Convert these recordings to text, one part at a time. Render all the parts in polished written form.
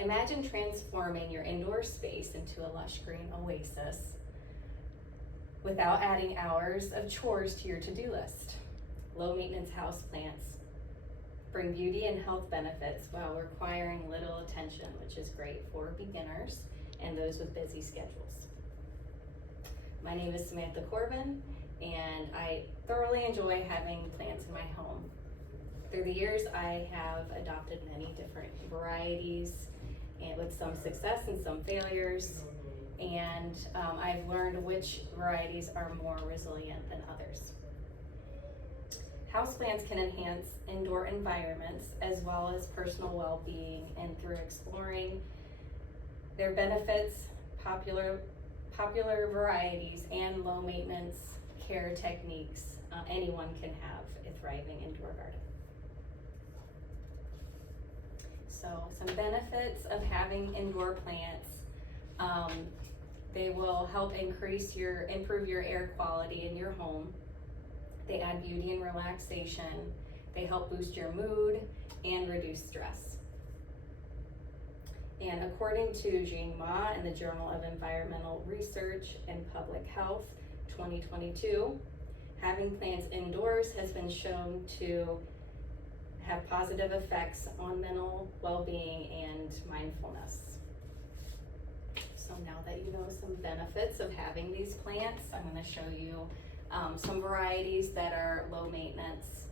Imagine transforming your indoor space into a lush green oasis without adding hours of chores to your to-do list. Low maintenance houseplants bring beauty and health benefits while requiring little attention, which is great for beginners and those with busy schedules. My name is Samantha Corbin, and I thoroughly enjoy having plants in my home. Through the years, I have adopted many different varieties, and with some success and some failures, and I've learned which varieties are more resilient than others. Houseplants can enhance indoor environments as well as personal well-being, and through exploring their benefits, popular varieties, and low maintenance care techniques, anyone can have a thriving indoor garden. So some benefits of having indoor plants. They will help improve your air quality in your home. They add beauty and relaxation. They help boost your mood and reduce stress. And according to Jane Ma in the Journal of Environmental Research and Public Health 2022, having plants indoors has been shown to have positive effects on mental well-being and mindfulness. So now that you know some benefits of having these plants, I'm going to show you some varieties that are low maintenance.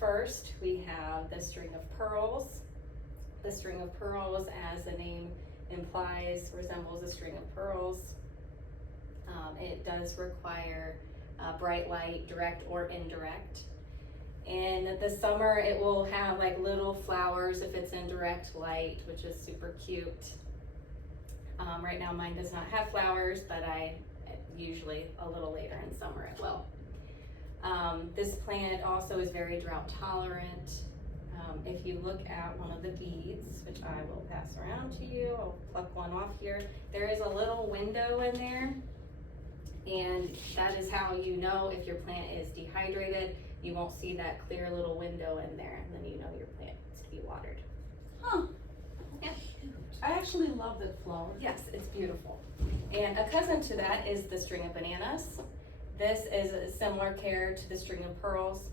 First, we have the string of pearls. The string of pearls, as the name implies, resembles a string of pearls. It does require bright light, direct or indirect. In the summer, it will have like little flowers if it's in direct light, which is super cute. Right now mine does not have flowers, but usually a little later in summer it will. This plant also is very drought tolerant. If you look at one of the beads, which I will pass around to you, I'll pluck one off here. There is a little window in there, and that is how you know if your plant is dehydrated. You won't see that clear little window in there, and then you know your plant needs to be watered. Huh. Yeah. I actually love that flower. Yes, it's beautiful. And a cousin to that is the string of bananas. This is a similar care to the string of pearls.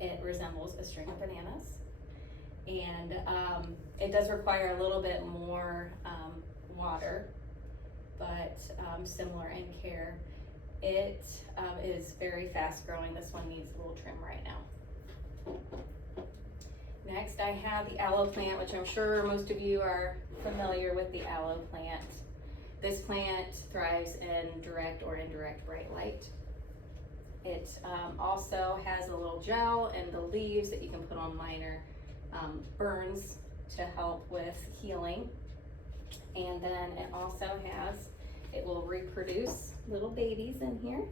It resembles a string of bananas. And it does require a little bit more water, but similar in care. It is very fast growing. This one needs a little trim right now. Next, I have the aloe plant, which I'm sure most of you are familiar with the aloe plant. This plant thrives in direct or indirect bright light. It also has a little gel in the leaves that you can put on minor burns to help with healing. And then it will reproduce little babies in here.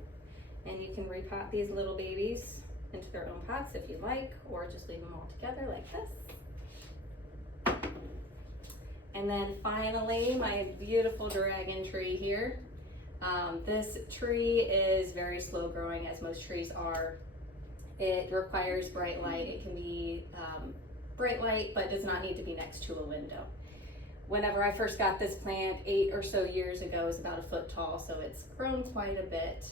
And you can repot these little babies into their own pots if you like, or just leave them all together like this. And then finally, my beautiful dragon tree here. This tree is very slow growing, as most trees are. It requires bright light. It can be bright light, but does not need to be next to a window. Whenever I first got this plant 8 or so years ago, it was about 1 foot tall, so it's grown quite a bit.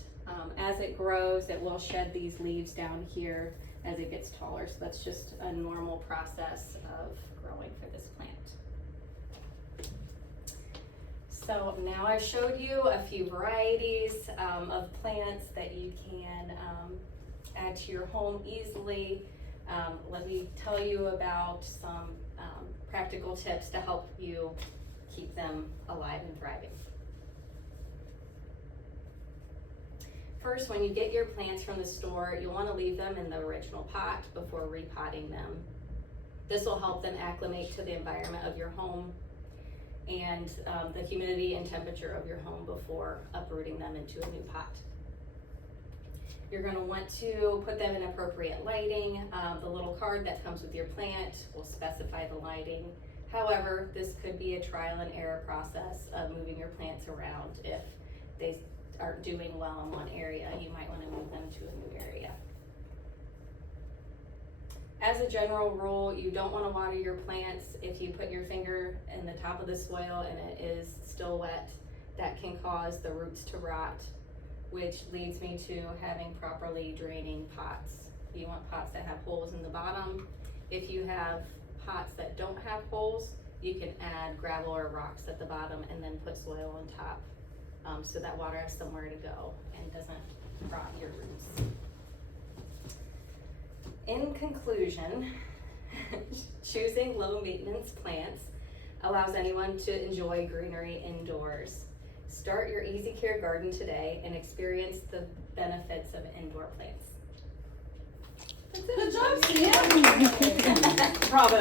As it grows, it will shed these leaves down here as it gets taller. So that's just a normal process of growing for this plant. So now I've showed you a few varieties of plants that you can add to your home easily. Let me tell you about some practical tips to help you keep them alive and thriving. First, when you get your plants from the store, you'll want to leave them in the original pot before repotting them. This will help them acclimate to the environment of your home and the humidity and temperature of your home before uprooting them into a new pot. You're going to want to put them in appropriate lighting. The little card that comes with your plant will specify the lighting. However, this could be a trial and error process of moving your plants around. If they aren't doing well in one area, you might want to move them to a new area. As a general rule, you don't want to water your plants if you put your finger in the top of the soil and it is still wet. That can cause the roots to rot, which leads me to having properly draining pots. You want pots that have holes in the bottom. If you have pots that don't have holes, you can add gravel or rocks at the bottom and then put soil on top, so that water has somewhere to go and doesn't rot your roots. In conclusion, choosing low maintenance plants allows anyone to enjoy greenery indoors. Start your easy care garden today and experience the benefits of indoor plants. Good job, Sam. Bravo.